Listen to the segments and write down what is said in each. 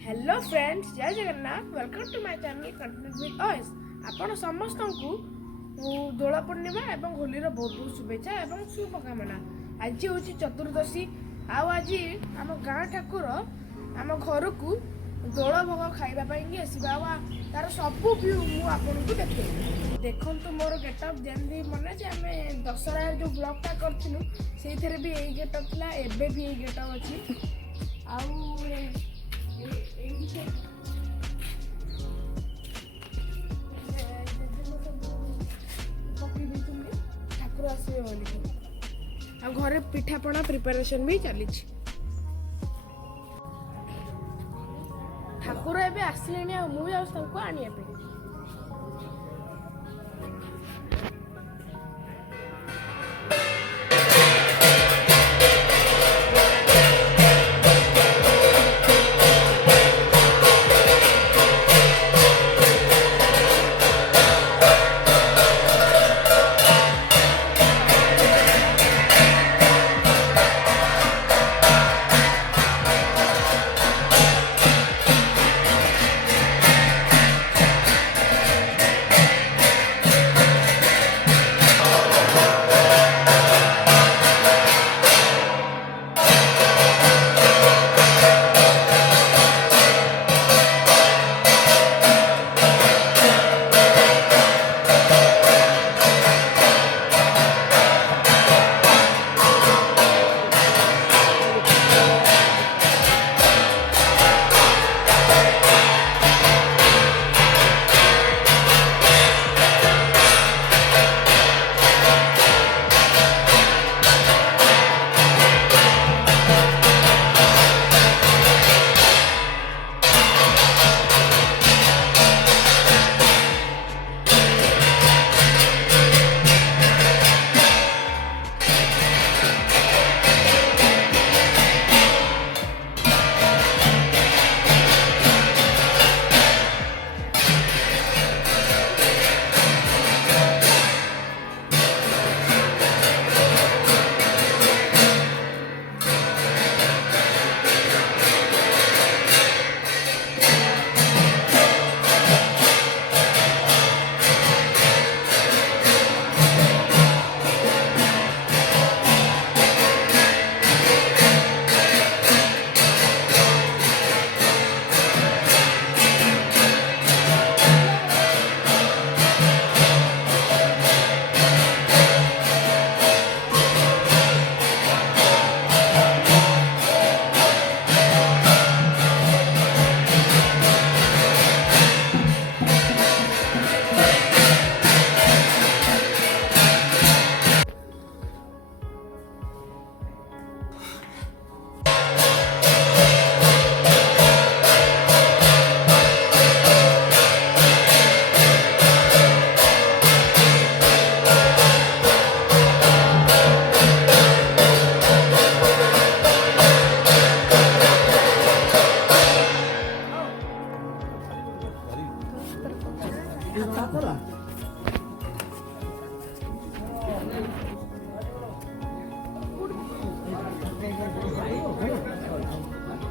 Hello friends, जय Jagannath. Welcome to my channel continue with us. आपण समस्त को दोल पूर्णिमा एवं होली बहुत बहुत शुभेच्छा एवं शुभकामना। आज हूँ चतुर्दशी। आज आम गाँ ठाकुर आम घर को दोल भोग खावाई आसवा तार सब व्यू मुझे देखे देखु मोर गेटअप जमी मन जे आम दशहरा जो ब्लॉगटा करूँ से भी यही गेटअप था, एवं भी यही गेटअप अच्छी ठाकुर आसवे बोल घरे पिठापଣା प्रिपेरेशन भी चली। ठाकुर एवं आसले मुझे आने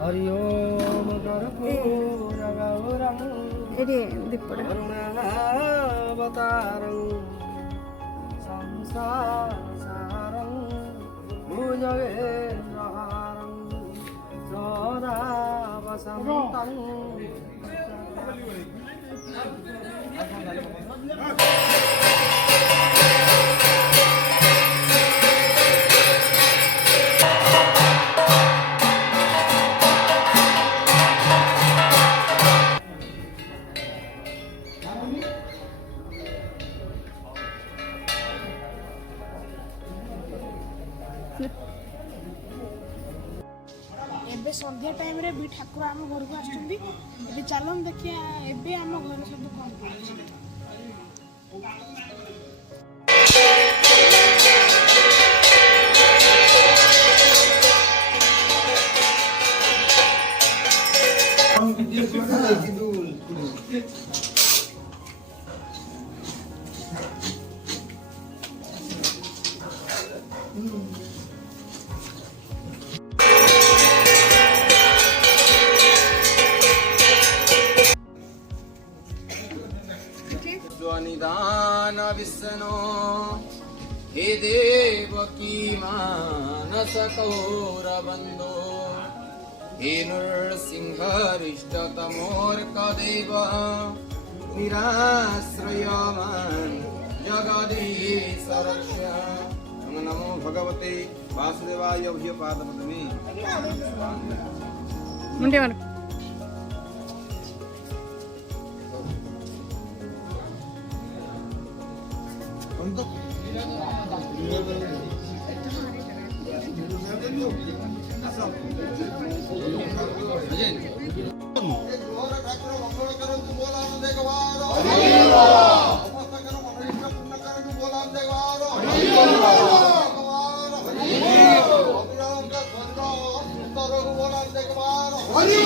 हरि ओम कर्पूरगौरं करुणावतारं संसारसारं भुजगेन्द्रहारं सदा वसन्तं एबे संध्या टाइम रे भी ठाकुर आम घर को आसुचंदी। एबे चलन देखिया एबे आम घर सब कौन करछि। दर्शनो हे देवकी मानस कौरबन्धो हे नृसिंहरिष्टतमोर्कदेव निराश्रयमान् जगदीश रक्ष। नमो भगवते वासुदेवाय अभ्यपादपद्मे। ಮುಂದೆ ಮಾಡು. हरि